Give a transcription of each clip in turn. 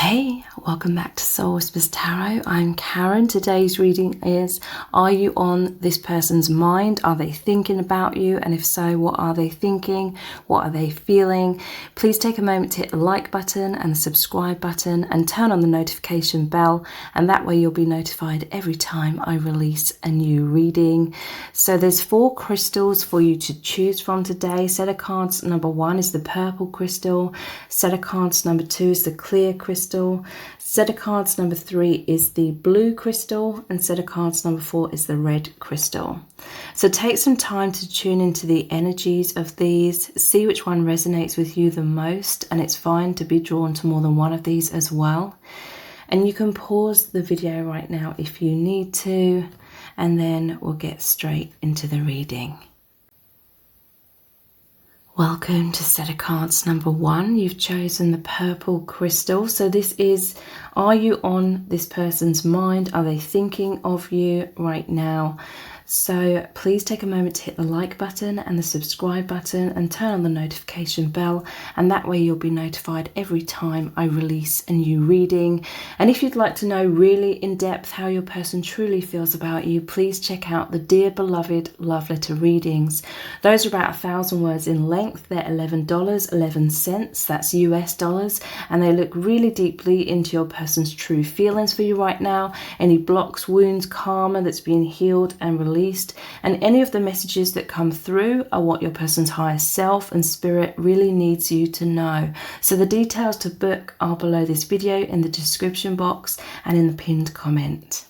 Hey, welcome back to Soul Whispers Tarot. I'm Karen. Today's reading is, are you on this person's mind? Are they thinking about you? And if so, what are they thinking? What are they feeling? Please take a moment to hit the like button and the subscribe button and turn on the notification bell. And that way you'll be notified every time I release a new reading. So there's 4 crystals for you to choose from today. Set of cards number 1 is the purple crystal. Set of cards number 2 is the clear crystal. Set of cards number 3 is the blue crystal, and set of cards number 4 is the red crystal. So take some time to tune into the energies of these, see which one resonates with you the most, and it's fine to be drawn to more than one of these as well. And you can pause the video right now if you need to, and then we'll get straight into the reading. Welcome to set of cards number 1. You've chosen the purple crystal. So this is, are you on this person's mind? Are they thinking of you right now? So please take a moment to hit the like button and the subscribe button and turn on the notification bell, and that way you'll be notified every time I release a new reading. And if you'd like to know really in depth how your person truly feels about you, please check out the Dear Beloved Love Letter readings. Those are about 1,000 words in length. They're $11.11, that's US dollars, and they look really deeply into your person's true feelings for you right now, any blocks, wounds, karma that's been healed and released. And any of the messages that come through are what your person's higher self and spirit really needs you to know. So the details to book are below this video in the description box and in the pinned comment.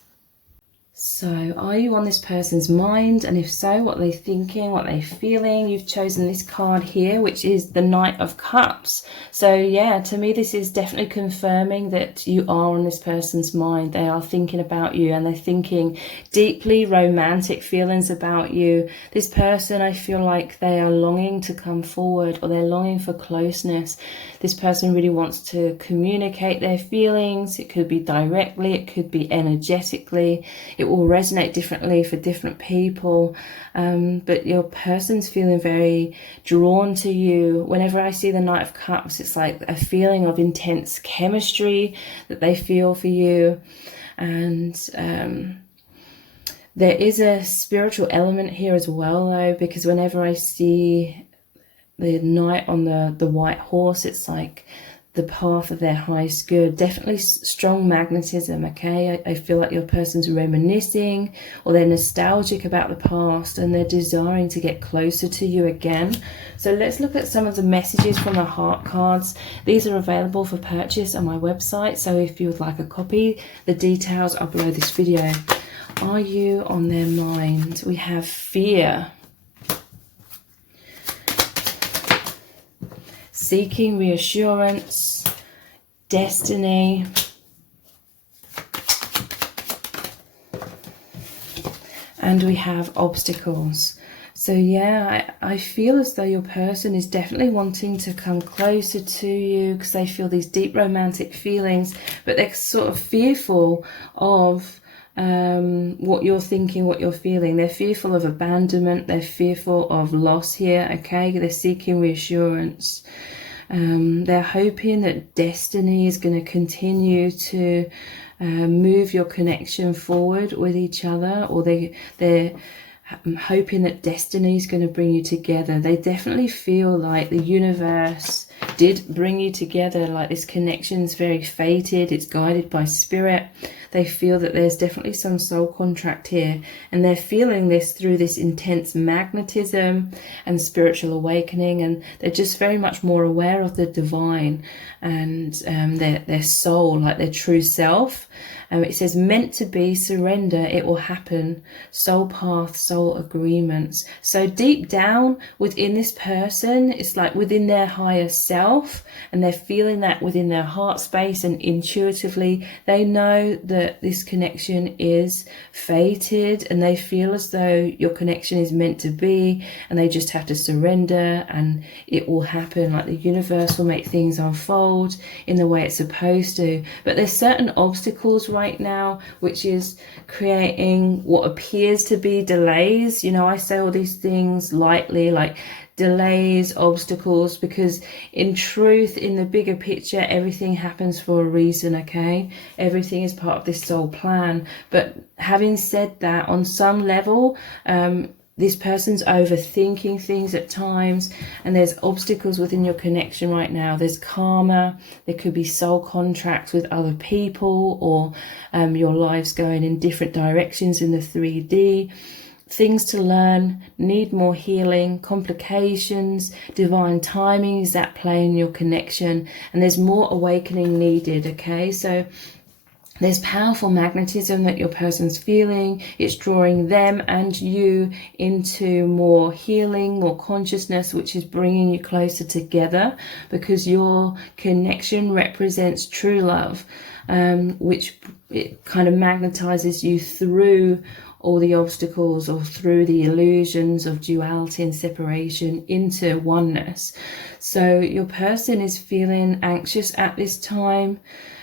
So are you on this person's mind? And if so, what are they thinking? What are they feeling? You've chosen this card here, which is the Knight of Cups. So yeah, to me, this is definitely confirming that you are on this person's mind. They are thinking about you, and they're thinking deeply romantic feelings about you. This person, I feel like they are longing to come forward, or they're longing for closeness. This person really wants to communicate their feelings. It could be directly, it could be energetically. It will resonate differently for different people, but your person's feeling very drawn to you. Whenever I see the Knight of Cups, it's like a feeling of intense chemistry that they feel for you. And there is a spiritual element here as well, though, because whenever I see the knight on the white horse, it's like the path of their highest good. Definitely strong magnetism, okay? I feel like your person's reminiscing, or they're nostalgic about the past, and they're desiring to get closer to you again. So let's look at some of the messages from the heart cards. These are available for purchase on my website, so if you would like a copy, the details are below this video. Are you on their mind? We have fear, seeking reassurance, destiny, and we have obstacles. So yeah, I feel as though your person is definitely wanting to come closer to you because they feel these deep romantic feelings, but they're sort of fearful of what you're thinking, what you're feeling. They're fearful of abandonment, they're fearful of loss here, okay? They're seeking reassurance. They're hoping that destiny is going to continue to move your connection forward with each other, or they're hoping that destiny is going to bring you together. They definitely feel like the universe did bring you together, like this connection is very fated, it's guided by spirit. They feel that there's definitely some soul contract here, and they're feeling this through this intense magnetism and spiritual awakening, and they're just very much more aware of the divine and their soul, like their true self. It says, meant to be, surrender, it will happen. Soul path, soul agreements. So deep down within this person, it's like within their higher self, and they're feeling that within their heart space, and intuitively they know that this connection is fated, and they feel as though your connection is meant to be, and they just have to surrender and it will happen. Like the universe will make things unfold in the way it's supposed to. But there's certain obstacles right now which is creating what appears to be delays. You know, I say all these things lightly, like delays, obstacles, because in truth, in the bigger picture, everything happens for a reason, okay? Everything is part of this soul plan. But having said that, on some level, this person's overthinking things at times, and there's obstacles within your connection right now. There's karma, there could be soul contracts with other people, or your lives going in different directions in the 3D. Things to learn, need more healing, complications, divine timing is at play in your connection, and there's more awakening needed, okay? So there's powerful magnetism that your person's feeling. It's drawing them and you into more healing, more consciousness, which is bringing you closer together, because your connection represents true love, which it kind of magnetizes you through all the obstacles or through the illusions of duality and separation into oneness. So your person is feeling anxious at this time,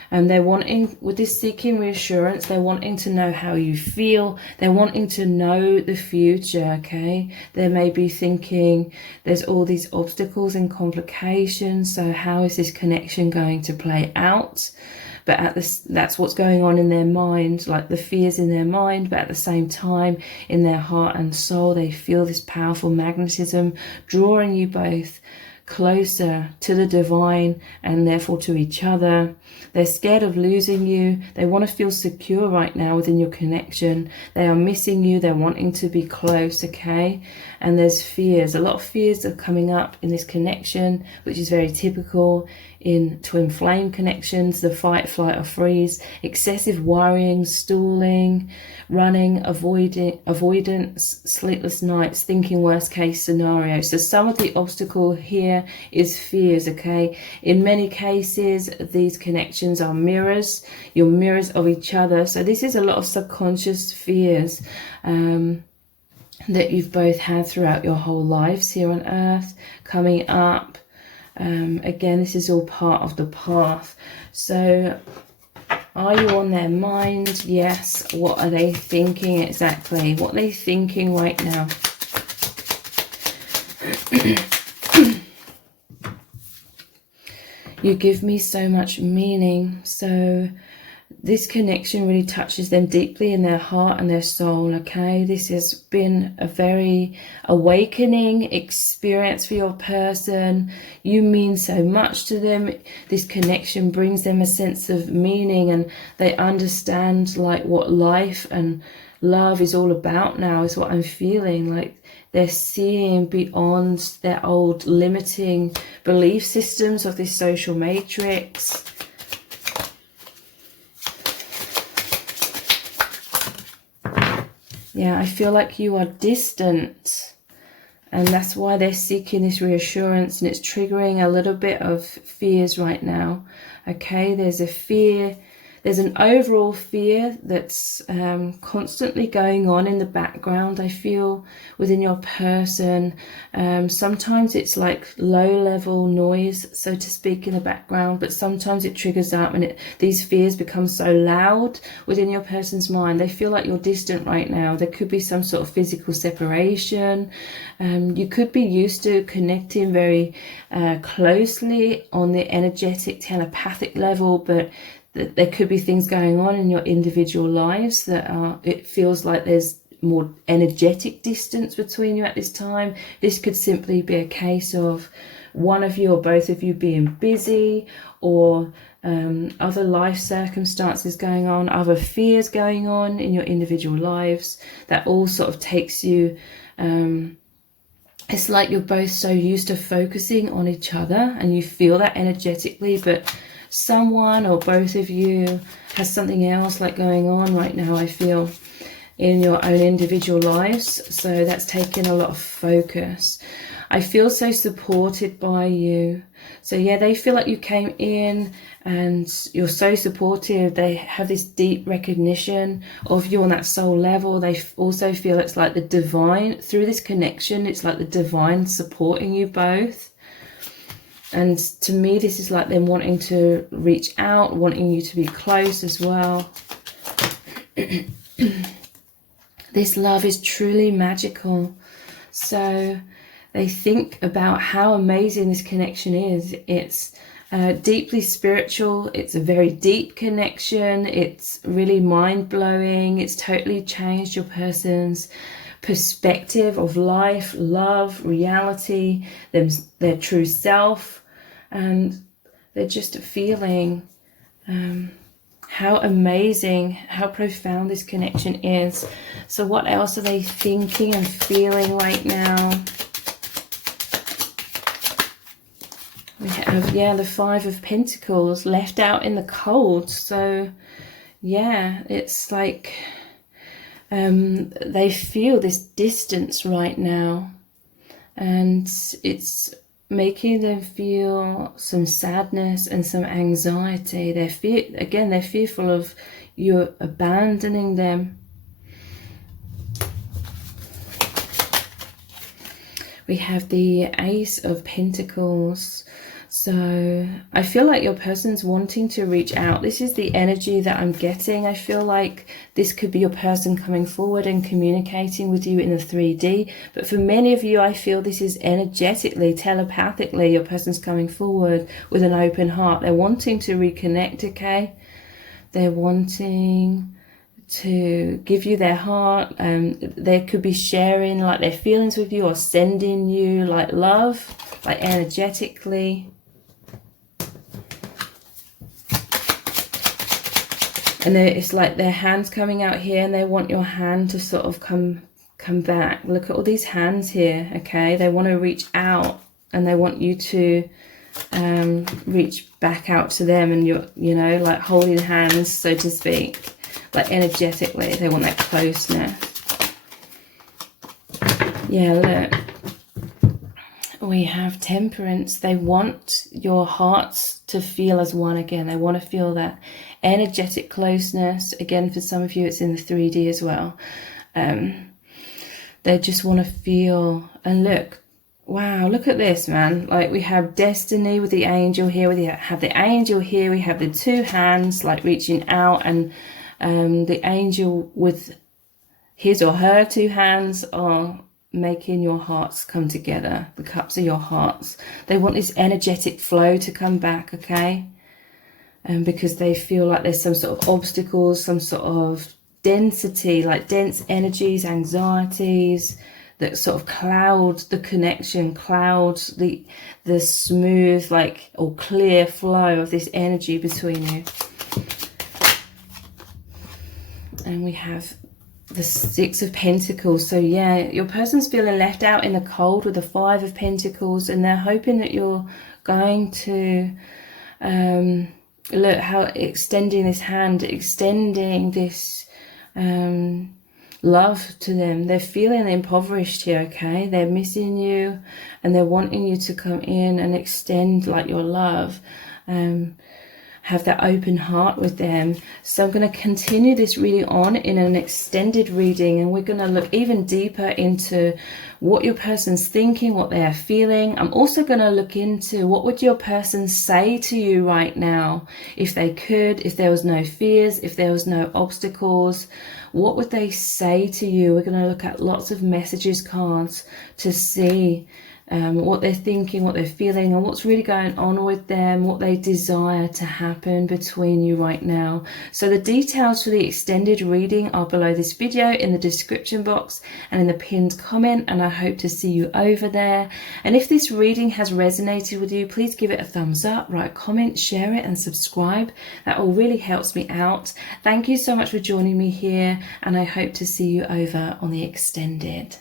and they're wanting, with this seeking reassurance, they're wanting to know how you feel. They're wanting to know the future, okay? They may be thinking there's all these obstacles and complications, so how is this connection going to play out? But that's what's going on in their mind, like the fears in their mind, but at the same time, in their heart and soul, they feel this powerful magnetism drawing you both closer to the divine and therefore to each other. They're scared of losing you. They want to feel secure right now within your connection. They are missing you. They're wanting to be close, okay? And there's fears. A lot of fears are coming up in this connection, which is very typical in twin flame connections. The fight, flight or freeze, excessive worrying, stalling, running, avoidance, sleepless nights, thinking worst case scenario. So some of the obstacle here is fears, okay? In many cases, these connections are mirrors. You're mirrors of each other. So this is a lot of subconscious fears that you've both had throughout your whole lives here on earth coming up. Again, this is all part of the path. So are you on their mind? Yes. What are they thinking exactly? What are they thinking right now? You give me so much meaning. So this connection really touches them deeply in their heart and their soul, okay? This has been a very awakening experience for your person. You mean so much to them. This connection brings them a sense of meaning, and they understand like what life and love is all about now, is what I'm feeling. Like they're seeing beyond their old limiting belief systems of this social matrix. Yeah, I feel like you are distant, and that's why they're seeking this reassurance, and it's triggering a little bit of fears right now. Okay, there's a fear, there's an overall fear that's constantly going on in the background, I feel, within your person. Sometimes it's like low-level noise, so to speak, in the background, but sometimes it triggers up, and these fears become so loud within your person's mind. They feel like you're distant right now. There could be some sort of physical separation. You could be used to connecting very closely on the energetic, telepathic level, but there could be things going on in your individual lives that it feels like there's more energetic distance between you at this time. This could simply be a case of one of you or both of you being busy, or other life circumstances going on, other fears going on in your individual lives that all sort of takes you, it's like you're both so used to focusing on each other, and you feel that energetically, but someone or both of you has something else like going on right now, I feel, in your own individual lives. So that's taken a lot of focus. I feel so supported by you. So yeah, they feel like you came in and you're so supportive. They have this deep recognition of you on that soul level. They also feel it's like the divine, through this connection, it's like the divine supporting you both. And to me, this is like them wanting to reach out, wanting you to be close as well. This love is truly magical. So they think about how amazing this connection is. It's deeply spiritual. It's a very deep connection. It's really mind-blowing. It's totally changed your person's perspective of life, love, reality, their true self, and they're just feeling how amazing, how profound this connection is. So what else are they thinking and feeling right now? We have, the Five of Pentacles, left out in the cold. So yeah, it's like they feel this distance right now, and it's making them feel some sadness and some anxiety. They're fearful of you abandoning them. We have the Ace of Pentacles. So I feel like your person's wanting to reach out. This is the energy that I'm getting. I feel like this could be your person coming forward and communicating with you in the 3D. But for many of you, I feel this is energetically, telepathically, your person's coming forward with an open heart. They're wanting to reconnect, okay? They're wanting to give you their heart. They could be sharing like their feelings with you, or sending you like love, like energetically. And it's like their hands coming out here, and they want your hand to sort of come back. Look at all these hands here, okay? They want to reach out, and they want you to reach back out to them, and you know, like holding hands, so to speak. Like energetically, they want that closeness. Yeah, look. We have Temperance. They want your hearts to feel as one again. They want to feel that energetic closeness. Again, for some of you, it's in the 3D as well. They just want to feel, and look, wow, look at this, man. Like we have Destiny with the angel here. We have the angel here. We have the two hands like reaching out, and the angel with his or her two hands are making your hearts come together. The cups are your hearts. They want this energetic flow to come back, okay? Because they feel like there's some sort of obstacles, some sort of density, like dense energies, anxieties that sort of cloud the connection, cloud the smooth, like, or clear flow of this energy between you. And we have the Six of Pentacles. So yeah, your person's feeling left out in the cold with the Five of Pentacles, and they're hoping that you're going to look how extending this hand, extending this love to them. They're feeling impoverished here, okay? They're missing you, and they're wanting you to come in and extend like your love. Have that open heart with them. So I'm going to continue this reading on in an extended reading, and we're going to look even deeper into what your person's thinking, what they are feeling. I'm also going to look into what would your person say to you right now if they could, if there was no fears, if there was no obstacles. What would they say to you? We're going to look at lots of messages cards to see what they're thinking, what they're feeling, and what's really going on with them, what they desire to happen between you right now. So the details for the extended reading are below this video in the description box and in the pinned comment, and I hope to see you over there. And if this reading has resonated with you, please give it a thumbs up, write a comment, share it, and subscribe. That all really helps me out. Thank you so much for joining me here, and I hope to see you over on the extended.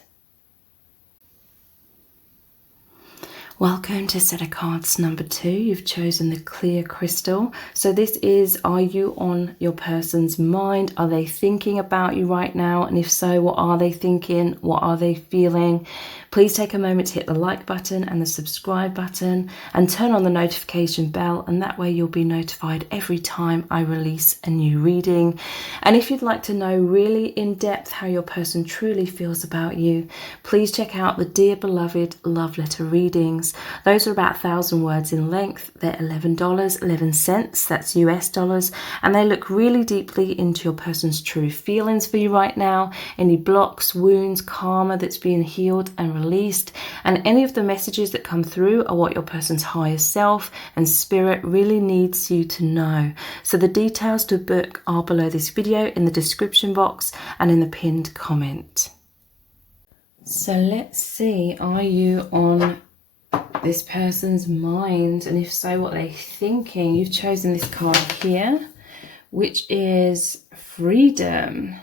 Welcome to set of cards number 2. You've chosen the clear crystal. So this is, are you on your person's mind? Are they thinking about you right now? And if so, what are they thinking? What are they feeling? Please take a moment to hit the like button and the subscribe button, and turn on the notification bell, and that way you'll be notified every time I release a new reading. And if you'd like to know really in depth how your person truly feels about you, please check out the Dear Beloved Love Letter readings. readings. Those are about 1,000 words in length. They're $11.11, that's US dollars, and they look really deeply into your person's true feelings for you right now, any blocks, wounds, karma that's being healed and released, and any of the messages that come through are what your person's higher self and spirit really needs you to know. So the details to book are below this video in the description box and in the pinned comment. So let's see, are you on this person's mind, and if so, what they're thinking? You've chosen this card here, which is freedom.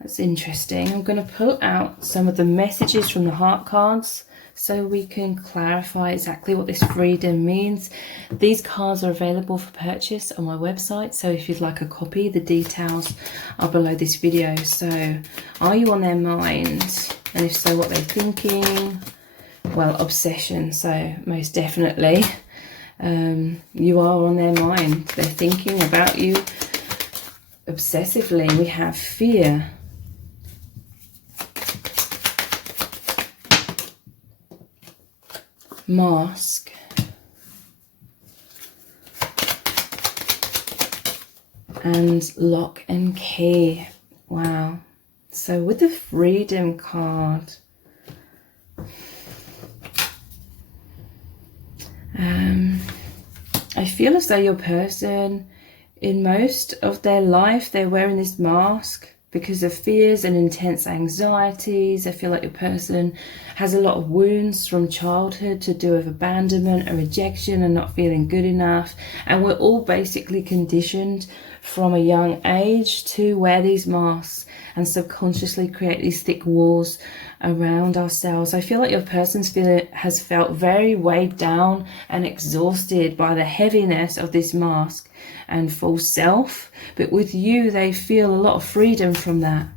That's interesting. I'm going to pull out some of the messages from the heart cards so we can clarify exactly what this freedom means. These cards are available for purchase on my website, so if you'd like a copy, the details are below this video. So are you on their mind? And if so, what they're thinking? Well, obsession, so most definitely you are on their mind. They're thinking about you obsessively. We have fear, mask, and lock and key. Wow. So with the freedom card, I feel as though your person, in most of their life, they're wearing this mask because of fears and intense anxieties. I feel like your person has a lot of wounds from childhood to do with abandonment and rejection and not feeling good enough. And we're all basically conditioned from a young age to wear these masks and subconsciously create these thick walls around ourselves. I feel like your person's has felt very weighed down and exhausted by the heaviness of this mask and false self, but with you they feel a lot of freedom from that.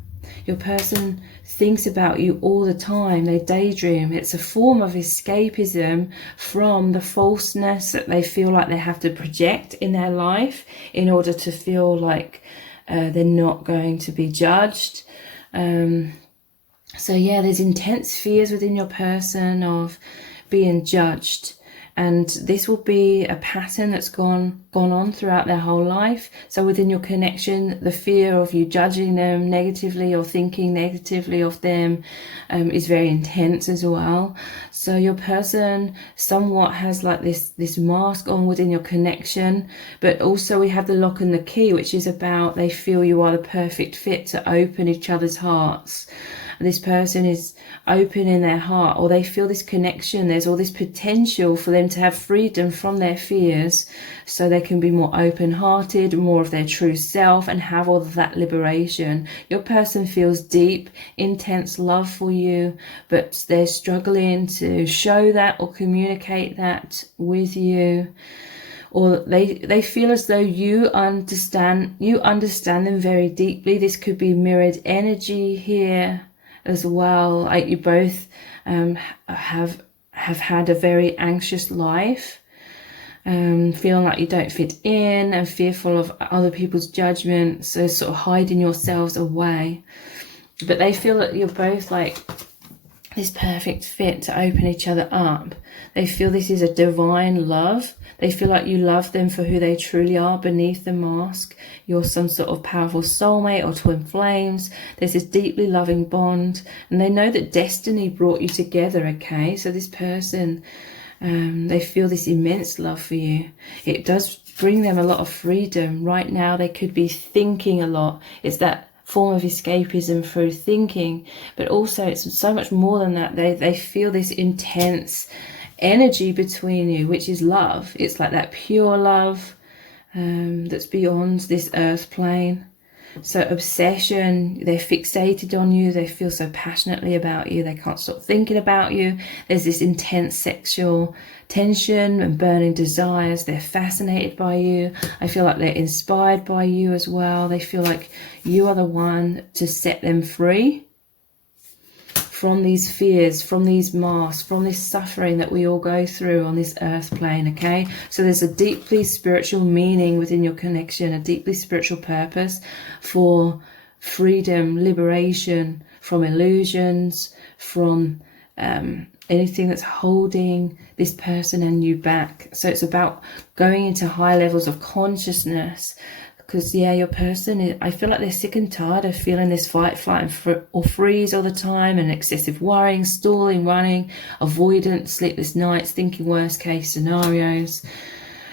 Your person thinks about you all the time. They daydream. It's a form of escapism from the falseness that they feel like they have to project in their life in order to feel like they're not going to be judged. So yeah, there's intense fears within your person of being judged. And this will be a pattern that's gone on throughout their whole life. So within your connection, the fear of you judging them negatively or thinking negatively of them is very intense as well. So your person somewhat has like this mask on within your connection, but also we have the lock and the key, which is about they feel you are the perfect fit to open each other's hearts. This person is open in their heart, or they feel this connection. There's all this potential for them to have freedom from their fears so they can be more open-hearted, more of their true self, and have all of that liberation. Your person feels deep, intense love for you, but they're struggling to show that or communicate that with you. Or they feel as though you understand them very deeply. This could be mirrored energy here as well. Like you both have had a very anxious life, feeling like you don't fit in and fearful of other people's judgment, so sort of hiding yourselves away. But they feel that you're both like this perfect fit to open each other up. They feel this is a divine love. They feel like you love them for who they truly are beneath the mask. You're some sort of powerful soulmate or twin flames. There's this deeply loving bond, and they know that destiny brought you together, okay? So this person, they feel this immense love for you. It does bring them a lot of freedom. Right now they could be thinking a lot. It's that form of escapism through thinking, but also it's so much more than that. They feel this intense energy between you, which is love. It's like that pure love that's beyond this earth plane. So obsession, they're fixated on you, they feel so passionately about you, they can't stop thinking about you. There's this intense sexual tension and burning desires. They're fascinated by you. I feel like they're inspired by you as well. They feel like you are the one to set them free from these fears, from these masks, from this suffering that we all go through on this earth plane, okay? So there's a deeply spiritual meaning within your connection, a deeply spiritual purpose for freedom, liberation from illusions, from anything that's holding this person and you back. So it's about going into high levels of consciousness, because yeah, your person I feel like they're sick and tired of feeling this fight, flight, or freeze all the time, and excessive worrying, stalling, running, avoidance, sleepless nights, thinking worst case scenarios.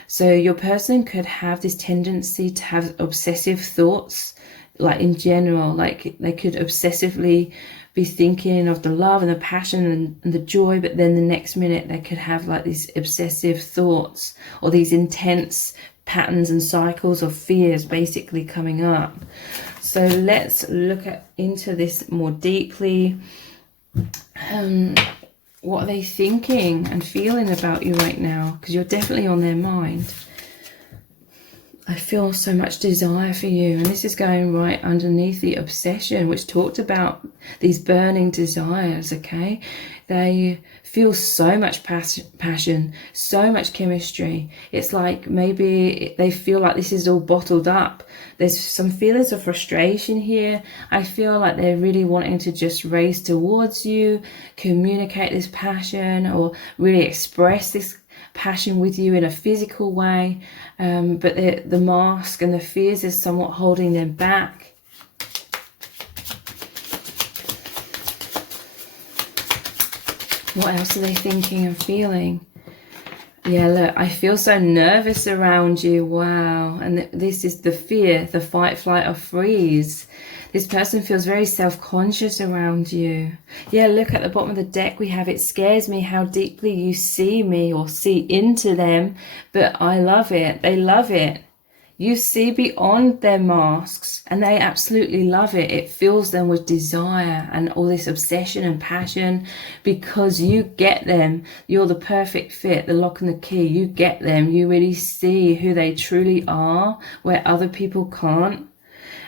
So your person could have this tendency to have obsessive thoughts, like in general, like they could obsessively be thinking of the love and the passion and the joy, but then the next minute they could have like these obsessive thoughts or these intense patterns and cycles of fears basically coming up. So let's look into this more deeply. What are they thinking and feeling about you right now? Because you're definitely on their mind. I feel so much desire for you, and this is going right underneath the obsession, which talked about these burning desires. Okay, they feel so much passion, so much chemistry. It's like maybe they feel like this is all bottled up. There's some feelings of frustration here. I feel like they're really wanting to just race towards you, communicate this passion, or really express this passion with you in a physical way, but the mask and the fears is somewhat holding them back. What else are they thinking and feeling? Yeah, look, I feel so nervous around you. Wow. And this is the fear, the fight, flight, or freeze. This person feels very self-conscious around you. Yeah, look at the bottom of the deck. We have, it scares me how deeply you see me or see into them, but I love it. They love it. You see beyond their masks, and they absolutely love it. It fills them with desire and all this obsession and passion, because you get them. You're the perfect fit, the lock and the key. You get them. You really see who they truly are, where other people can't.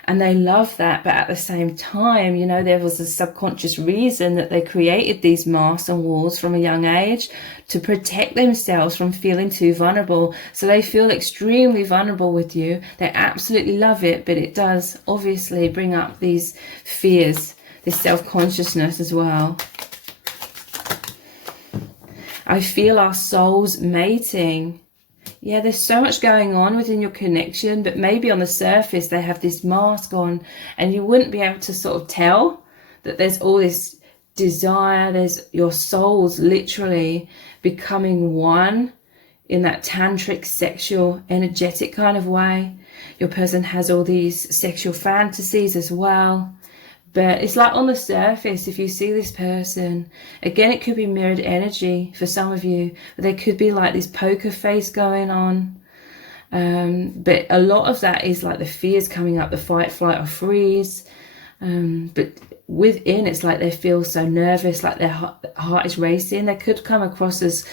And they love that, but at the same time, you know, there was a subconscious reason that they created these masks and walls from a young age to protect themselves from feeling too vulnerable. So they feel extremely vulnerable with you. They absolutely love it, but it does obviously bring up these fears, this self-consciousness as well. I feel our souls mating. Yeah, there's so much going on within your connection, but maybe on the surface they have this mask on, and you wouldn't be able to sort of tell that there's all this desire. There's your souls literally becoming one in that tantric, sexual, energetic kind of way. Your person has all these sexual fantasies as well. But it's like on the surface, if you see this person, again, it could be mirrored energy for some of you. But there could be like this poker face going on. But a lot of that is like the fears coming up, the fight, flight, or freeze. But within, it's like they feel so nervous, like their heart is racing. They could come across as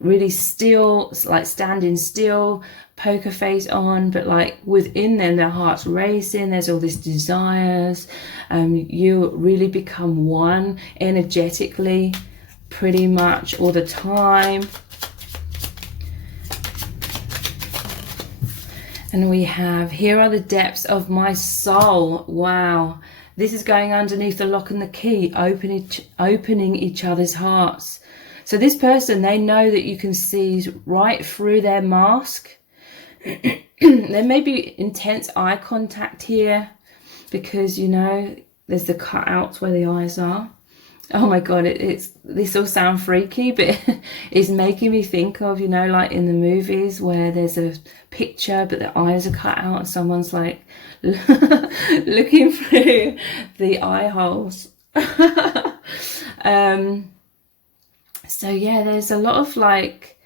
really still, like standing still, poker face on, but like within them their heart's racing. There's all these desires. You really become one energetically pretty much all the time. And we have, here are the depths of my soul. Wow, this is going underneath the lock and the key, opening each other's hearts. So this person, they know that you can see right through their mask. There may be intense eye contact here, because, you know, there's the cutouts where the eyes are. Oh my God, this all sounds freaky, but it's making me think of, you know, like in the movies where there's a picture but the eyes are cut out and someone's like looking through the eye holes. So yeah, there's a lot of like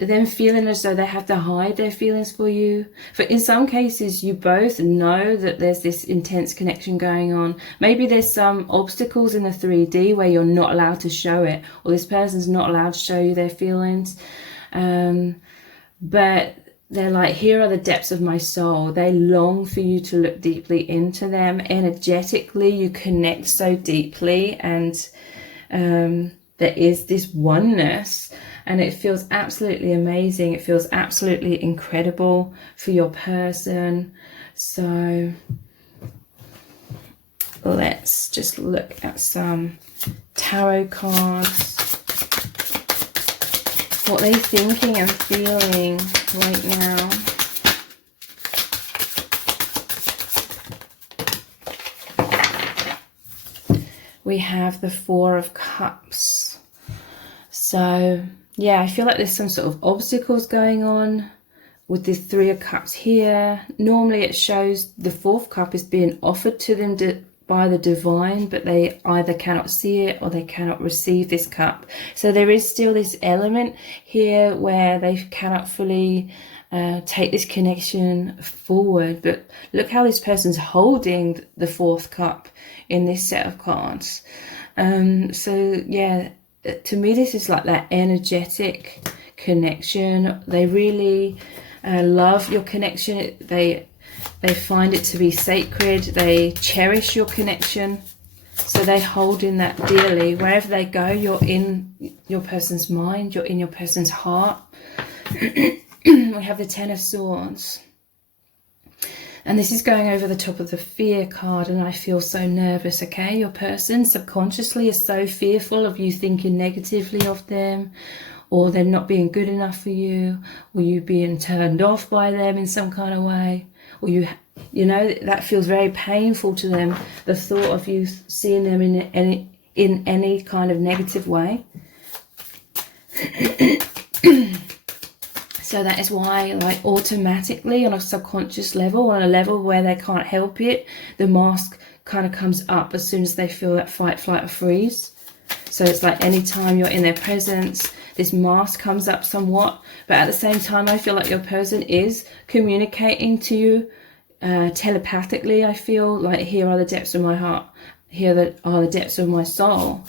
them feeling as though they have to hide their feelings for you. But in some cases, you both know that there's this intense connection going on. Maybe there's some obstacles in the 3D where you're not allowed to show it, or this person's not allowed to show you their feelings. But they're like, here are the depths of my soul. They long for you to look deeply into them. Energetically, you connect so deeply, and there is this oneness, and it feels absolutely amazing. It feels absolutely incredible for your person. So let's just look at some tarot cards. What they're thinking and feeling right now. We have the Four of Cups. So, yeah, I feel like there's some sort of obstacles going on with the Three of Cups here. Normally it shows the Fourth Cup is being offered to them by the divine, but they either cannot see it or they cannot receive this cup. So there is still this element here where they cannot fully take this connection forward. But look how this person's holding the Fourth Cup in this set of cards. So yeah, to me this is like that energetic connection. They really love your connection. They find it to be sacred. They cherish your connection. So they hold in that dearly. Wherever they go, you're in your person's mind. You're in your person's heart. We have the Ten of Swords. And this is going over the top of the fear card, and I feel so nervous, okay? Your person subconsciously is so fearful of you thinking negatively of them, or them not being good enough for you, or you being turned off by them in some kind of way, or you know, that feels very painful to them, the thought of you seeing them in any kind of negative way. So that is why, like, automatically on a subconscious level, on a level where they can't help it, the mask kind of comes up as soon as they feel that fight, flight or freeze. So it's like anytime you're in their presence, this mask comes up somewhat. But at the same time, I feel like your person is communicating to you telepathically. I feel like, here are the depths of my heart. Here are the depths of my soul.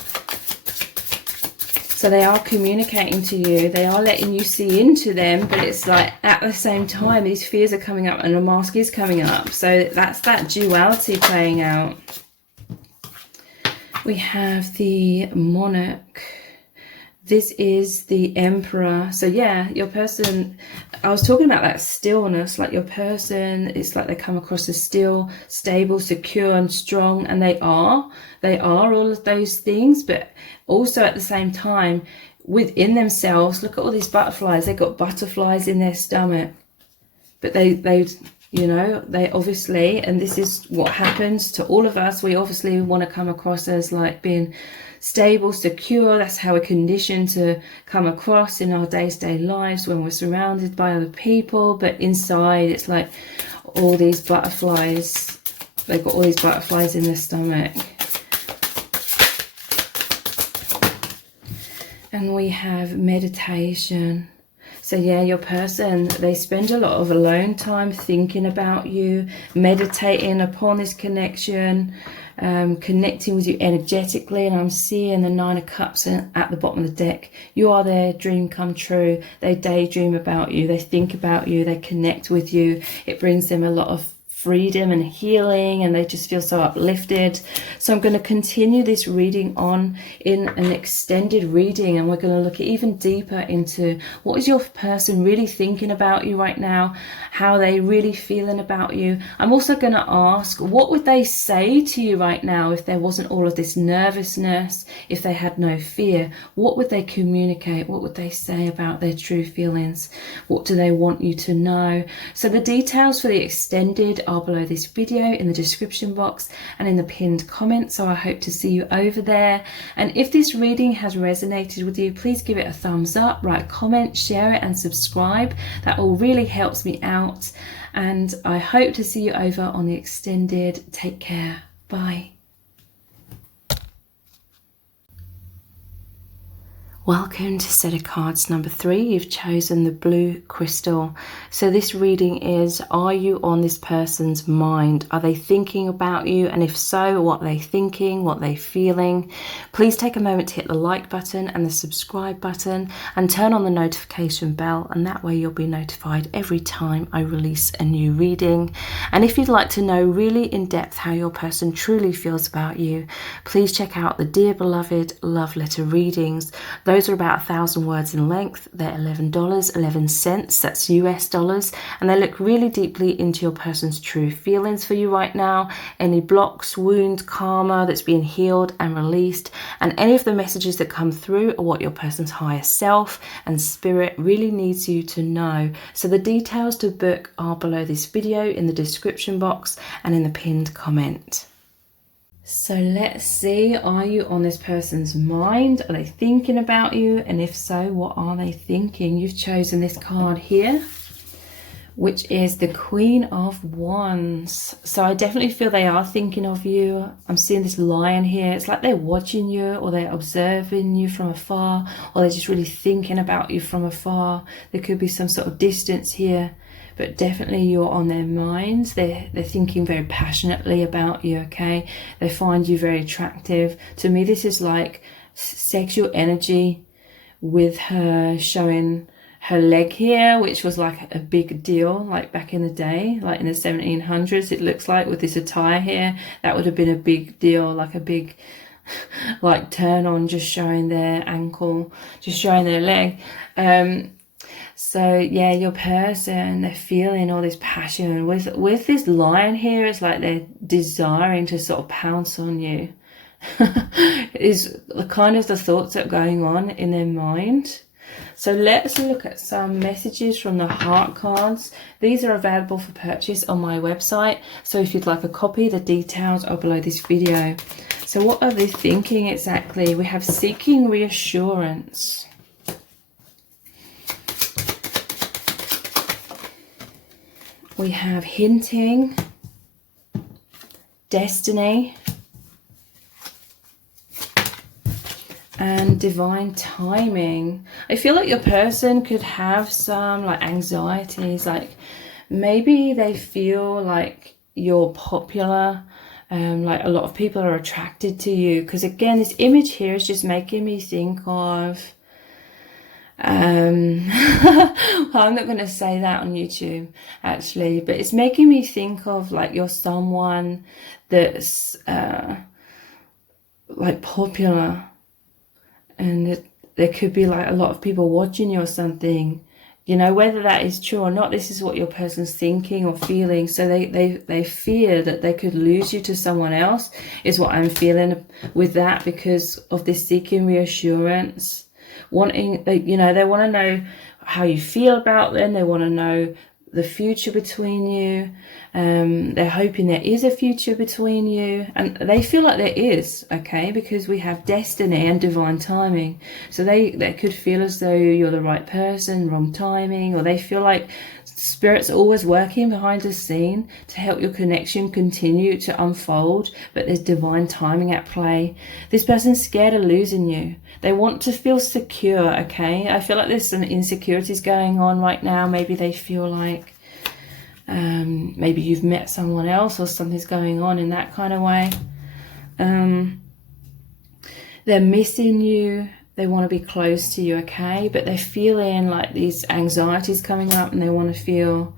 So they are communicating to you. They are letting you see into them, but it's like at the same time, these fears are coming up and the mask is coming up. So that's that duality playing out. We have the Monarch. This is the Emperor. So yeah, your person, I was talking about that stillness, like your person, it's like they come across as still, stable, secure and strong, and they are all of those things, but also at the same time, within themselves, look at all these butterflies. They've got butterflies in their stomach, but they you know, they obviously, and this is what happens to all of us, we obviously want to come across as like being stable, secure. That's how we're conditioned to come across in our day-to-day lives when we're surrounded by other people. But inside, it's like all these butterflies. They've got all these butterflies in their stomach. And we have meditation. So yeah, your person, they spend a lot of alone time thinking about you, meditating upon this connection, connecting with you energetically. And I'm seeing the Nine of Cups at the bottom of the deck. You are their dream come true. They daydream about you. They think about you. They connect with you. It brings them a lot of freedom and healing, and they just feel so uplifted. So I'm going to continue this reading on in an extended reading, and we're going to look even deeper into what is your person really thinking about you right now, how they really feeling about you. I'm also going to ask, what would they say to you right now if there wasn't all of this nervousness, if they had no fear? What would they communicate? What would they say about their true feelings? What do they want you to know? So the details for the extended are below this video in the description box and in the pinned comment, so I hope to see you over there. And if this reading has resonated with you, please give it a thumbs up, write a comment, share it and subscribe. That all really helps me out, and I hope to see you over on the extended. Take care. Bye. Welcome to set of cards number 3. You've chosen the blue crystal. So this reading is, are you on this person's mind? Are they thinking about you? And if so, what are they thinking? What are they feeling? Please take a moment to hit the like button and the subscribe button and turn on the notification bell, and that way you'll be notified every time I release a new reading. And if you'd like to know really in depth how your person truly feels about you, please check out the Dear Beloved love letter readings. Those are about 1,000 words in length. They're $11.11. That's US dollars. And they look really deeply into your person's true feelings for you right now. Any blocks, wounds, karma that's being healed and released. And any of the messages that come through are what your person's higher self and spirit really needs you to know. So the details to book are below this video in the description box and in the pinned comment. So let's see, are you on this person's mind? Are they thinking about you? And if so, what are they thinking? You've chosen this card here, which is the Queen of Wands. So I definitely feel they are thinking of you. I'm seeing this lion here. It's like they're watching you, or they're observing you from afar, or they're just really thinking about you from afar. There could be some sort of distance here, but definitely you're on their minds. They're thinking very passionately about you, okay? They find you very attractive. To me, this is like sexual energy, with her showing her leg here, which was like a big deal, like back in the day, like in the 1700s, it looks like, with this attire here. That would have been a big deal, like a big like turn on, just showing their ankle, just showing their leg. So yeah, your person, they're feeling all this passion. With this lion here, it's like they're desiring to sort of pounce on you. Is kind of the thoughts that are going on in their mind. So let's look at some messages from the heart cards. These are available for purchase on my website. So if you'd like a copy, the details are below this video. So what are they thinking exactly? We have seeking reassurance. We have hinting, destiny, and divine timing. I feel like your person could have some like anxieties, like maybe they feel like you're popular, like a lot of people are attracted to you. Because again, this image here is just making me think of well, I'm not going to say that on YouTube actually, but it's making me think of like you're someone that's like popular, and there could be like a lot of people watching you or something, you know. Whether that is true or not, this is what your person's thinking or feeling. So they fear that they could lose you to someone else, is what I'm feeling with that, because of this seeking reassurance. Wanting, you know, they want to know how you feel about them. They want to know the future between you. They're hoping there is a future between you, and they feel like there is, okay, because we have destiny and divine timing. So they could feel as though you're the right person, wrong timing, or they feel like Spirit's always working behind the scene to help your connection continue to unfold, but there's divine timing at play. This person's scared of losing you. They want to feel secure, okay? I feel like there's some insecurities going on right now. Maybe they feel like maybe you've met someone else, or something's going on in that kind of way. They're missing you. They want to be close to you, okay? But they're feeling like these anxieties coming up, and they want to feel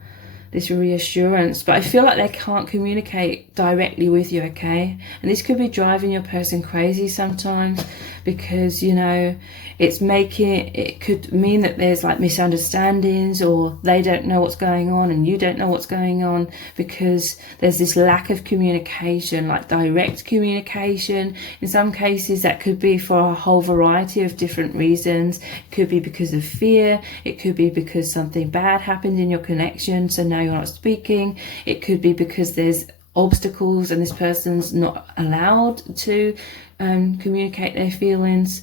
this reassurance. But I feel like they can't communicate directly with you, okay? And this could be driving your person crazy sometimes, because, you know, it could mean that there's like misunderstandings, or they don't know what's going on and you don't know what's going on, because there's this lack of communication, like direct communication. In some cases that could be for a whole variety of different reasons. It could be because of fear. It could be because something bad happened in your connection, so now you're not speaking. It could be because there's obstacles and this person's not allowed to communicate their feelings.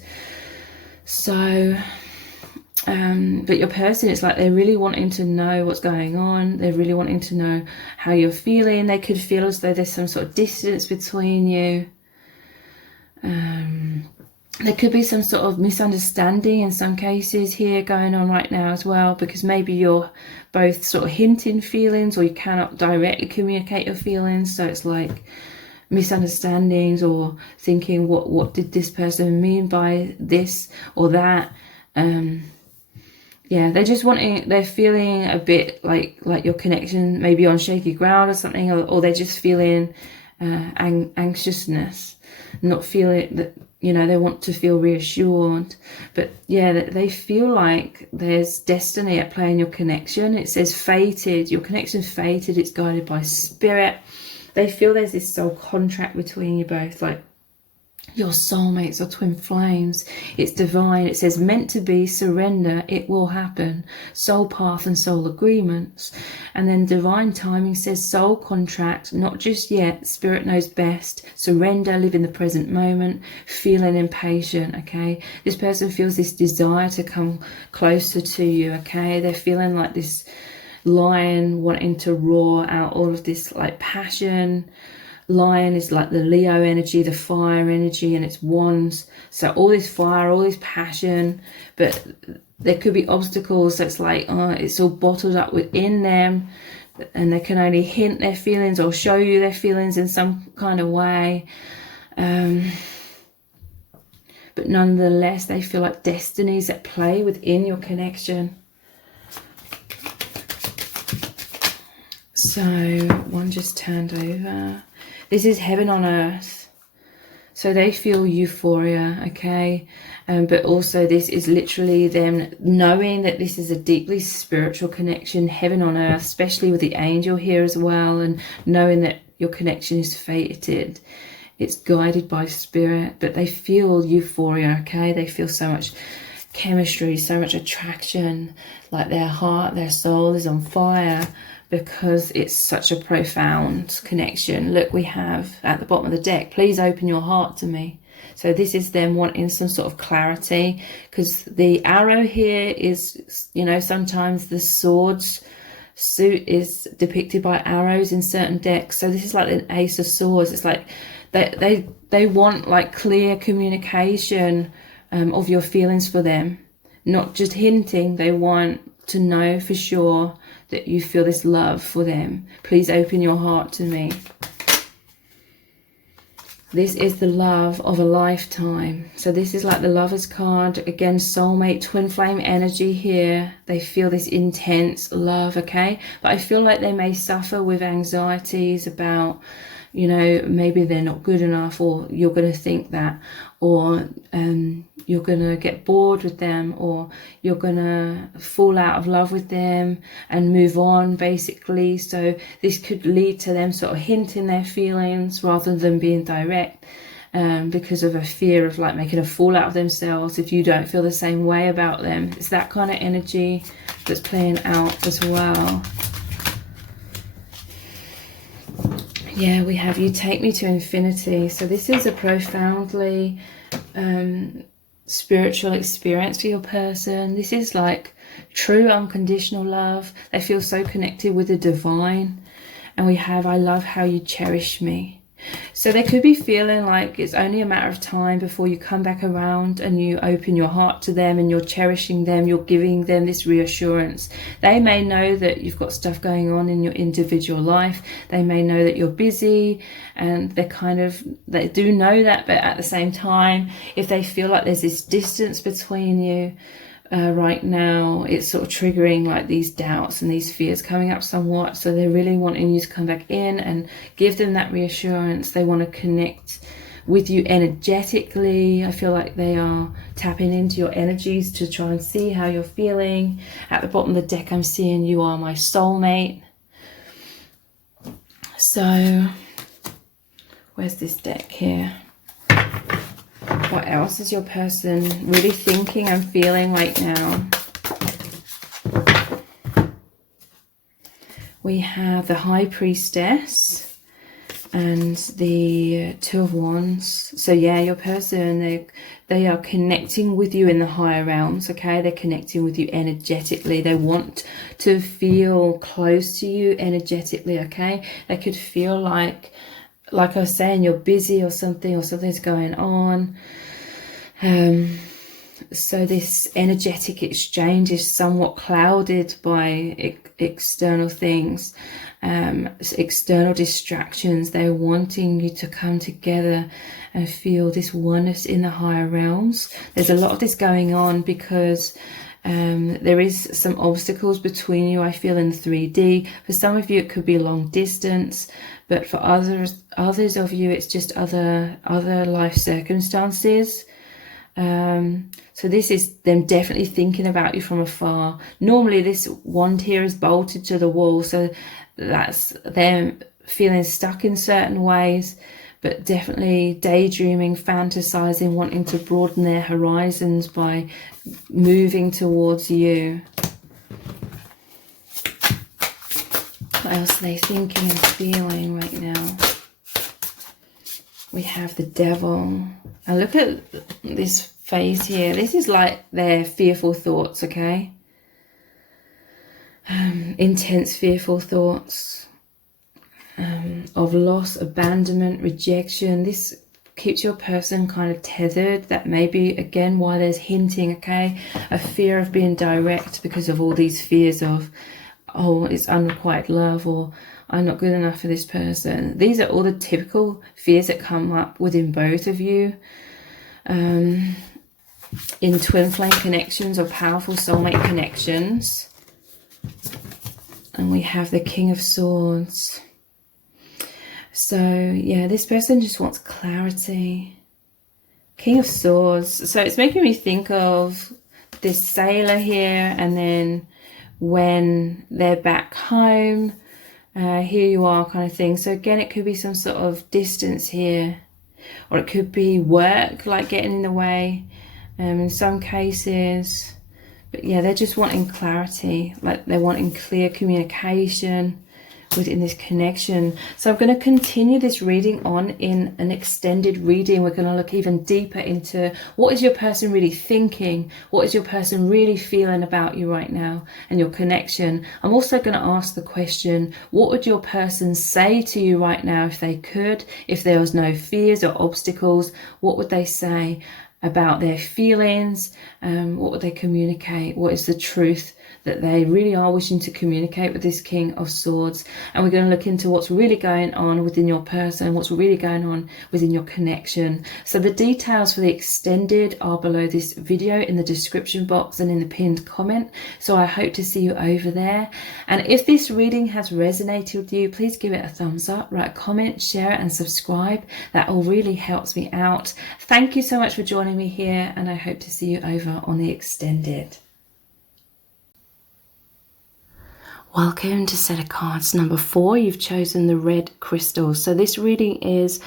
So but your person, it's like they're really wanting to know what's going on. They're really wanting to know how you're feeling. They could feel as though there's some sort of distance between you. There could be some sort of misunderstanding in some cases here going on right now as well, because maybe you're both sort of hinting feelings, or you cannot directly communicate your feelings. So it's like misunderstandings, or thinking what did this person mean by this or that. Yeah, they're feeling a bit like your connection maybe on shaky ground or something, or they're just feeling anxiousness, not feeling that you know, they want to feel reassured. But yeah, they feel like there's destiny at play in your connection. It says fated, your connection's fated, it's guided by spirit. They feel there's this soul contract between you both, like your soulmates or twin flames. It's divine. It says meant to be, surrender, it will happen. Soul path and soul agreements. And then divine timing says soul contract, not just yet, spirit knows best. Surrender, live in the present moment, feeling impatient, okay? This person feels this desire to come closer to you, okay? They're feeling like this lion wanting to roar out all of this like passion. Lion is like the Leo energy, the fire energy, and it's wands. So all this fire, all this passion, but there could be obstacles. That's like, it's all bottled up within them, and they can only hint their feelings or show you their feelings in some kind of way. But nonetheless, they feel like destinies at play within your connection. So one just turned over. This is heaven on earth. So they feel euphoria, okay? But also this is literally them knowing that this is a deeply spiritual connection, heaven on earth, especially with the angel here as well, and knowing that your connection is fated. It's guided by spirit, but they feel euphoria, okay? They feel so much chemistry, so much attraction, like their heart, their soul is on fire, because it's such a profound connection. Look, we have at the bottom of the deck, please open your heart to me. So this is them wanting some sort of clarity, because the arrow here is, you know, sometimes the swords suit is depicted by arrows in certain decks. So this is like an ace of swords. It's like they want like clear communication of your feelings for them, not just hinting. They want to know for sure that you feel this love for them. Please open your heart to me. This is the love of a lifetime. So this is like the Lover's card. Again, soulmate, twin flame energy here. They feel this intense love, okay? But I feel like they may suffer with anxieties about, you know, maybe they're not good enough, or you're going to think that, or you're going to get bored with them, or you're going to fall out of love with them and move on, basically. So this could lead to them sort of hinting their feelings rather than being direct, because of a fear of like making a fool out of themselves if you don't feel the same way about them. It's that kind of energy that's playing out as well. Yeah, we have you take me to infinity. So this is a profoundly spiritual experience for your person. This is like true unconditional love. They feel so connected with the divine. And we have, I love how you cherish me. So they could be feeling like it's only a matter of time before you come back around and you open your heart to them and you're cherishing them, you're giving them this reassurance. They may know that you've got stuff going on in your individual life. They may know that you're busy, and they do know that, but at the same time, if they feel like there's this distance between you, right now, it's sort of triggering like these doubts and these fears coming up somewhat. So they're really wanting you to come back in and give them that reassurance. They want to connect with you energetically. I feel like they are tapping into your energies to try and see how you're feeling. At the bottom of the deck, I'm seeing you are my soulmate. So where's this deck here? What else is your person really thinking and feeling right now? We have the High Priestess and the Two of Wands. So yeah, your person, they are connecting with you in the higher realms, okay? They're connecting with you energetically. They want to feel close to you energetically, okay? They could feel like I was saying, you're busy or something's going on. So this energetic exchange is somewhat clouded by external things, external distractions. They're wanting you to come together and feel this oneness in the higher realms. There's a lot of this going on because There is some obstacles between you, I feel, in 3D. For some of you, it could be long distance, but for others of you, it's just other life circumstances. So this is them definitely thinking about you from afar. Normally, this wand here is bolted to the wall, so that's them feeling stuck in certain ways, but definitely daydreaming, fantasizing, wanting to broaden their horizons by moving towards you. What else are they thinking and feeling right now? We have the Devil. And look at this face here. This is like their fearful thoughts, okay? Intense fearful thoughts of loss, abandonment, rejection. This keeps your person kind of tethered. That may be, again, why there's hinting, okay? A fear of being direct because of all these fears of, oh, it's unrequited love, or I'm not good enough for this person. These are all the typical fears that come up within both of you. In twin flame connections or powerful soulmate connections. And we have the King of Swords. So, yeah, this person just wants clarity. King of Swords. So it's making me think of this sailor here, and then when they're back home, here you are kind of thing. So again, it could be some sort of distance here, or it could be work, like getting in the way in some cases. But yeah, they're just wanting clarity, like they're wanting clear communication within this connection. So I'm going to continue this reading on in an extended reading. We're going to look even deeper into what is your person really thinking, what is your person really feeling about you right now and your connection. I'm also going to ask the question, what would your person say to you right now if they could, if there was no fears or obstacles? What would they say about their feelings? What would they communicate? What is the truth that they really are wishing to communicate with this King of Swords? And we're going to look into what's really going on within your person, what's really going on within your connection. So the details for the extended are below this video in the description box and in the pinned comment. So I hope to see you over there. And if this reading has resonated with you, please give it a thumbs up, write a comment, share it and subscribe. That all really helps me out. Thank you so much for joining me here, and I hope to see you over on the extended. Welcome to set of cards number 4. You've chosen the red crystal. So this reading is,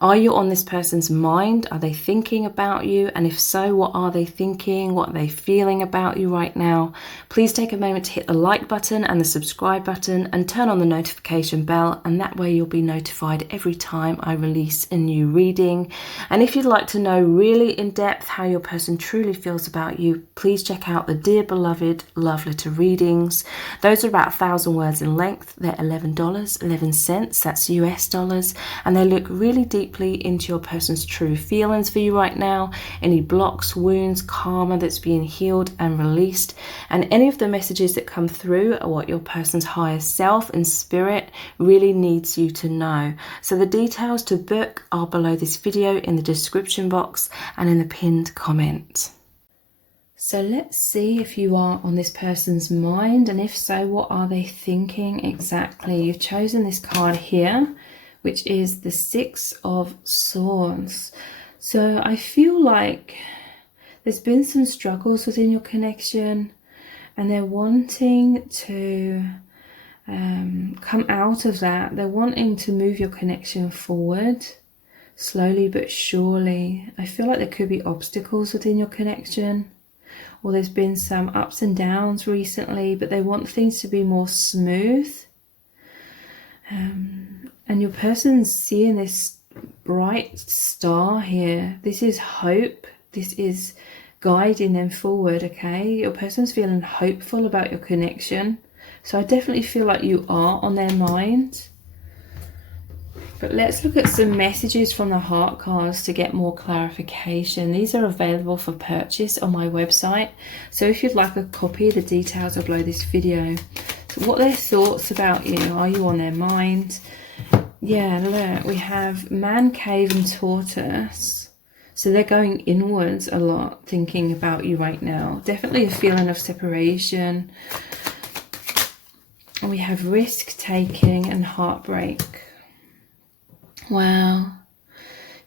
are you on this person's mind? Are they thinking about you? And if so, what are they thinking? What are they feeling about you right now? Please take a moment to hit the like button and the subscribe button and turn on the notification bell, and that way you'll be notified every time I release a new reading. And if you'd like to know really in depth how your person truly feels about you, please check out the Dear Beloved Love Letter readings. Those are about 1,000 words in length. They're $11.11, that's US dollars, and they look really deep into your person's true feelings for you right now, any blocks, wounds, karma that's being healed and released, and any of the messages that come through are what your person's higher self and spirit really needs you to know. So the details to book are below this video in the description box and in the pinned comment. So let's see if you are on this person's mind, and if so, what are they thinking exactly? You've chosen this card here, which is the Six of Swords. So I feel like there's been some struggles within your connection, and they're wanting to come out of that. They're wanting to move your connection forward slowly but surely. I feel like there could be obstacles within your connection, or there's been some ups and downs recently, but they want things to be more smooth. And your person's seeing this bright star here. This is hope. This is guiding them forward, okay? Your person's feeling hopeful about your connection. So I definitely feel like you are on their mind. But let's look at some messages from the heart cards to get more clarification. These are available for purchase on my website. So if you'd like a copy, the details are below this video. So what are their thoughts about you? Are you on their mind? Yeah, look, we have Man, Cave and Tortoise. So they're going inwards a lot, thinking about you right now. Definitely a feeling of separation. And we have risk-taking and heartbreak. Wow.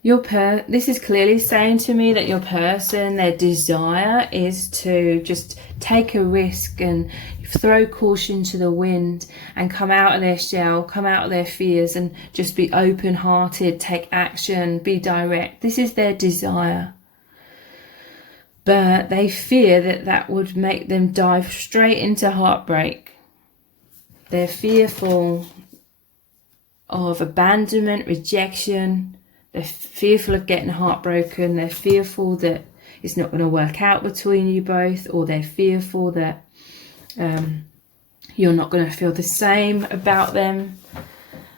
This is clearly saying to me that your person, their desire is to just take a risk and throw caution to the wind and come out of their shell, come out of their fears, and just be open-hearted, take action, be direct. This is their desire. But they fear that that would make them dive straight into heartbreak. They're fearful of abandonment, rejection. They're fearful of getting heartbroken. They're fearful that it's not going to work out between you both, or they're fearful that you're not going to feel the same about them,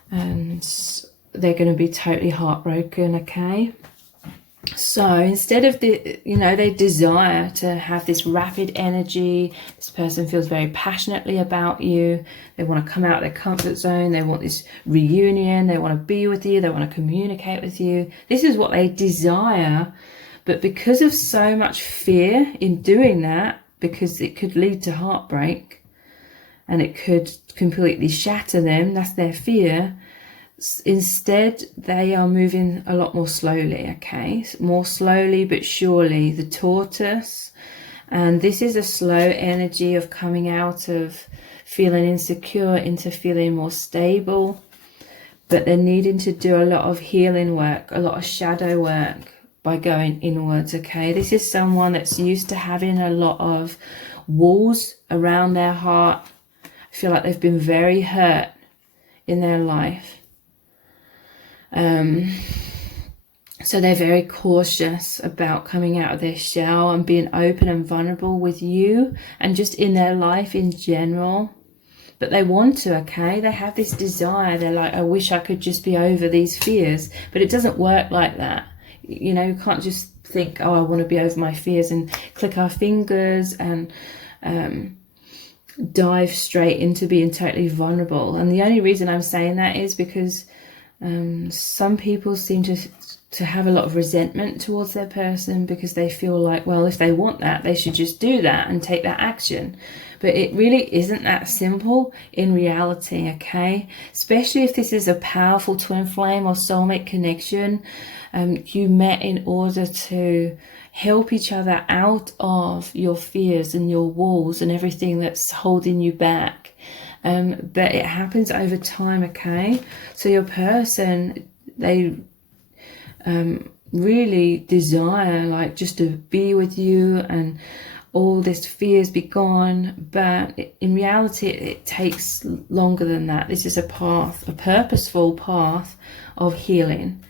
and they're going to be totally heartbroken. Okay, so instead of they desire to have this rapid energy. This person feels very passionately about you. They want to come out of their comfort zone. They want this reunion. They want to be with you. They want to communicate with you. This is what they desire. But because of so much fear in doing that, because it could lead to heartbreak and it could completely shatter them, that's their fear. Instead, they are moving a lot more slowly, okay? More slowly but surely. The tortoise. And this is a slow energy of coming out of feeling insecure into feeling more stable. But they're needing to do a lot of healing work, a lot of shadow work by going inwards, okay? This is someone that's used to having a lot of walls around their heart. I feel like they've been very hurt in their life. So they're very cautious about coming out of their shell and being open and vulnerable with you and just in their life in general. But they want to, okay? They have this desire. They're like, I wish I could just be over these fears. But it doesn't work like that. You know, you can't just think, oh, I want to be over my fears and click our fingers and dive straight into being totally vulnerable. And the only reason I'm saying that is because some people seem to have a lot of resentment towards their person because they feel like, well, if they want that, they should just do that and take that action. But it really isn't that simple in reality, okay? Especially if this is a powerful twin flame or soulmate connection. You met in order to help each other out of your fears and your walls and everything that's holding you back. But it happens over time, okay? So your person, they really desire like just to be with you and all this fears be gone. But in reality, it takes longer than that. This is a path, a purposeful path of healing.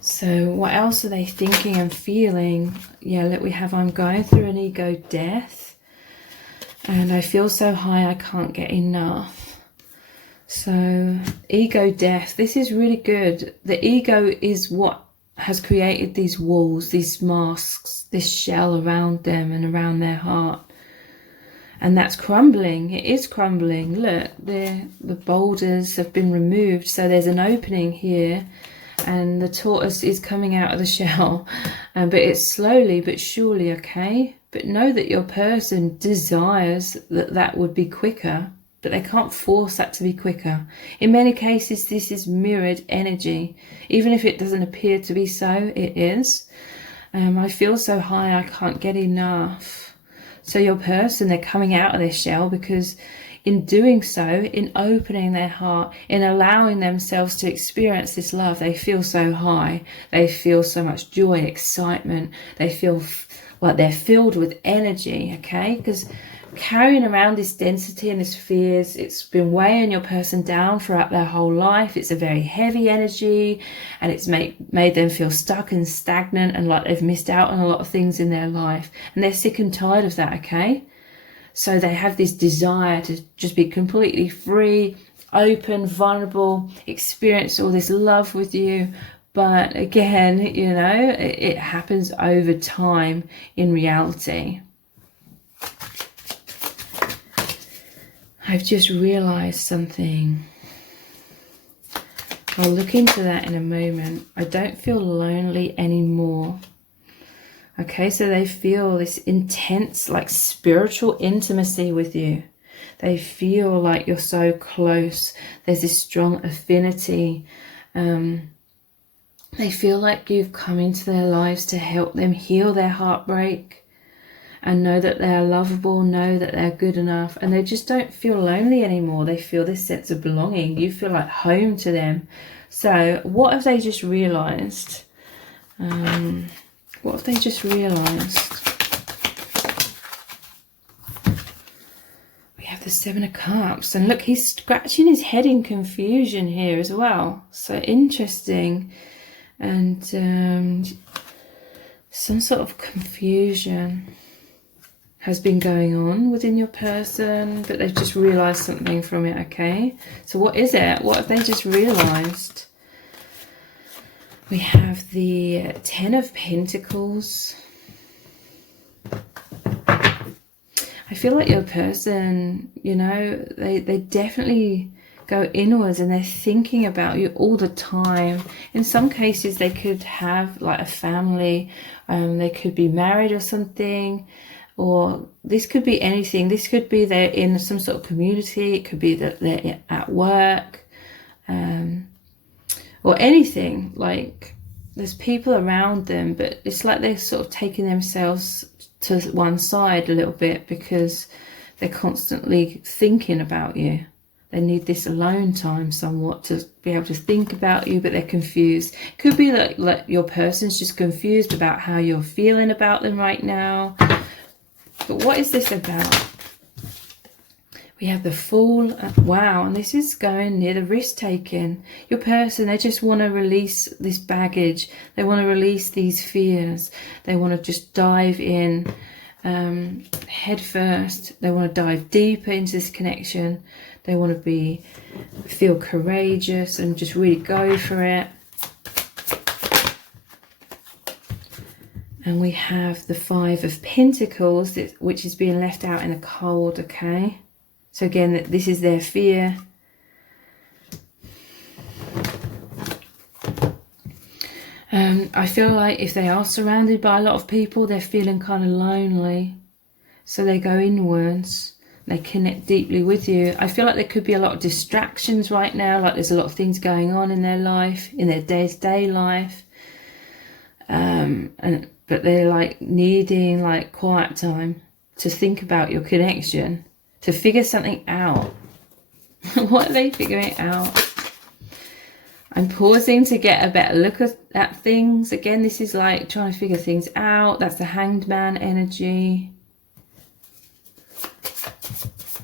So what else are they thinking and feeling? Yeah, look, we have, I'm going through an ego death. And I feel so high I can't get enough. So ego death, this is really good. The ego is what has created these walls, these masks, this shell around them and around their heart. And that's crumbling. It is crumbling. Look, the boulders have been removed. So there's an opening here. And the tortoise is coming out of the shell. But it's slowly but surely, okay? But know that your person desires that would be quicker, but they can't force that to be quicker. In many cases, this is mirrored energy. Even if it doesn't appear to be so, it is. I feel so high, I can't get enough. So your person, they're coming out of their shell because in doing so, in opening their heart, in allowing themselves to experience this love, they feel so high. They feel so much joy, excitement. They feel like they're filled with energy, okay? Because carrying around this density and this fears, it's been weighing your person down throughout their whole life. It's a very heavy energy, and it's made them feel stuck and stagnant and like they've missed out on a lot of things in their life. And they're sick and tired of that, okay? So they have this desire to just be completely free, open, vulnerable, experience all this love with you. But again, you know, it happens over time in reality. I've just realized something. I'll look into that in a moment. I don't feel lonely anymore. Okay, so they feel this intense, like spiritual intimacy with you. They feel like you're so close. There's this strong affinity. They feel like you've come into their lives to help them heal their heartbreak and know that they're lovable, know that they're good enough, and they just don't feel lonely anymore. They feel this sense of belonging. You feel like home to them. So what have they just realized? What have they just realized? We have the Seven of Cups, and look, he's scratching his head in confusion here as well. So interesting. And some sort of confusion has been going on within your person, but they've just realized something from it. Okay, so what is it? What have they just realized? We have the Ten of Pentacles. I feel like your person, you know, they definitely go inwards and they're thinking about you all the time. In some cases, they could have like a family. They could be married or something. Or this could be anything. This could be they're in some sort of community. It could be that they're at work. Or anything. Like there's people around them, but it's like they're sort of taking themselves to one side a little bit because they're constantly thinking about you. They need this alone time somewhat to be able to think about you, but they're confused. Could be that like your person's just confused about how you're feeling about them right now. But what is this about? We have the Fool. Wow, and this is going near the risk-taking. Your person, they just want to release this baggage. They want to release these fears. They want to just dive in head first. They want to dive deeper into this connection. They want to feel courageous and just really go for it. And we have the Five of Pentacles, which is being left out in the cold, okay? So again, this is their fear. I feel like if they are surrounded by a lot of people, they're feeling kind of lonely. So they go inwards. They connect deeply with you. I feel like there could be a lot of distractions right now. Like there's a lot of things going on in their life, in their day-to-day life. But they're like needing like quiet time to think about your connection, to figure something out. What are they figuring out? I'm pausing to get a better look at things. Again, this is like trying to figure things out. That's the Hanged Man energy.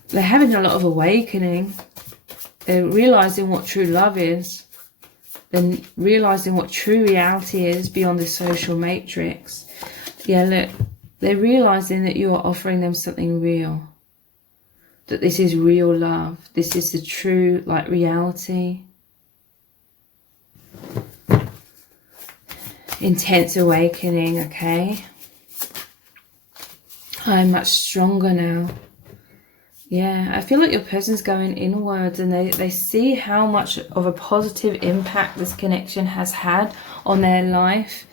They're having a lot of awakening. They're realizing what true love is. They're realizing what true reality is beyond the social matrix. Yeah, look, they're realizing that you are offering them something real. That this is real love. This is the true, like, reality. Intense awakening, okay? I'm much stronger now. Yeah, I feel like your person's going inwards and they see how much of a positive impact this connection has had on their life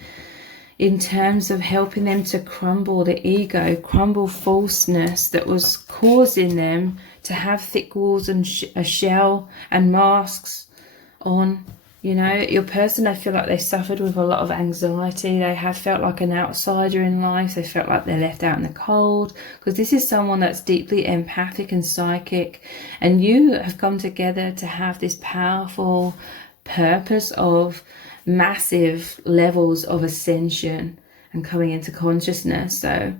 in terms of helping them to crumble the ego, crumble falseness that was causing them to have thick walls and a shell and masks on. You know, your person, I feel like they suffered with a lot of anxiety. They have felt like an outsider in life. They felt like they're left out in the cold. Because this is someone that's deeply empathic and psychic. And you have come together to have this powerful purpose of massive levels of ascension and coming into consciousness. So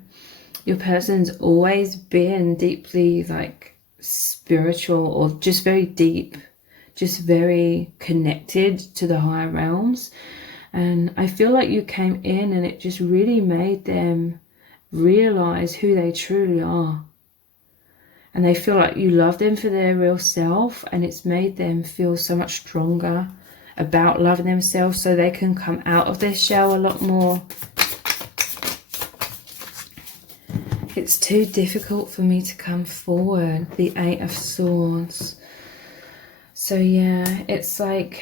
your person's always been deeply like spiritual or just very deep. Just very connected to the higher realms. And I feel like you came in and it just really made them realize who they truly are. And they feel like you love them for their real self, and it's made them feel so much stronger about loving themselves so they can come out of their shell a lot more. It's too difficult for me to come forward. The Eight of Swords. So yeah, it's like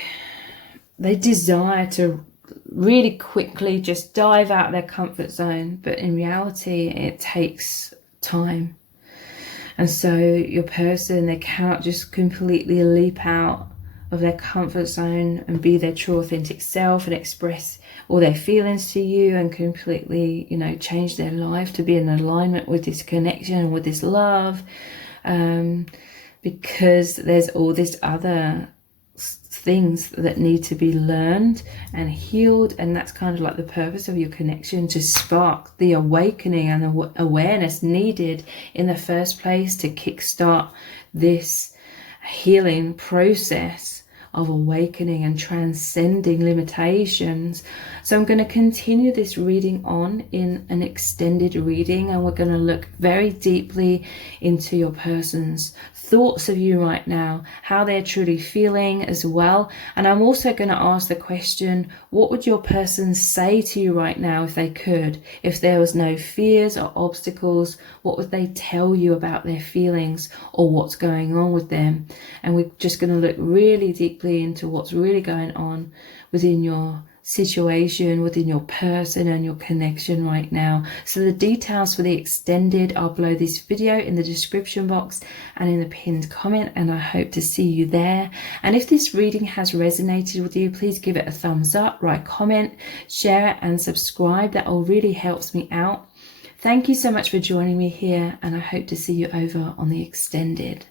they desire to really quickly just dive out of their comfort zone, but in reality it takes time. And so your person, they cannot just completely leap out of their comfort zone and be their true authentic self and express all their feelings to you and completely, you know, change their life to be in alignment with this connection, with this love, because there's all this other things that need to be learned and healed. And that's kind of like the purpose of your connection, to spark the awakening and the awareness needed in the first place to kickstart this healing process of awakening and transcending limitations. So I'm going to continue this reading on in an extended reading, and we're going to look very deeply into your person's thoughts of you right now, how they're truly feeling as well. And I'm also going to ask the question, what would your person say to you right now if they could? If there was no fears or obstacles, what would they tell you about their feelings or what's going on with them? And we're just going to look really deeply into what's really going on within your situation, within your person and your connection right now. So the details for the extended are below this video in the description box and in the pinned comment, and I hope to see you there. And if this reading has resonated with you, please give it a thumbs up, write comment, share it and subscribe. That all really helps me out. Thank you so much for joining me here, and I hope to see you over on the extended.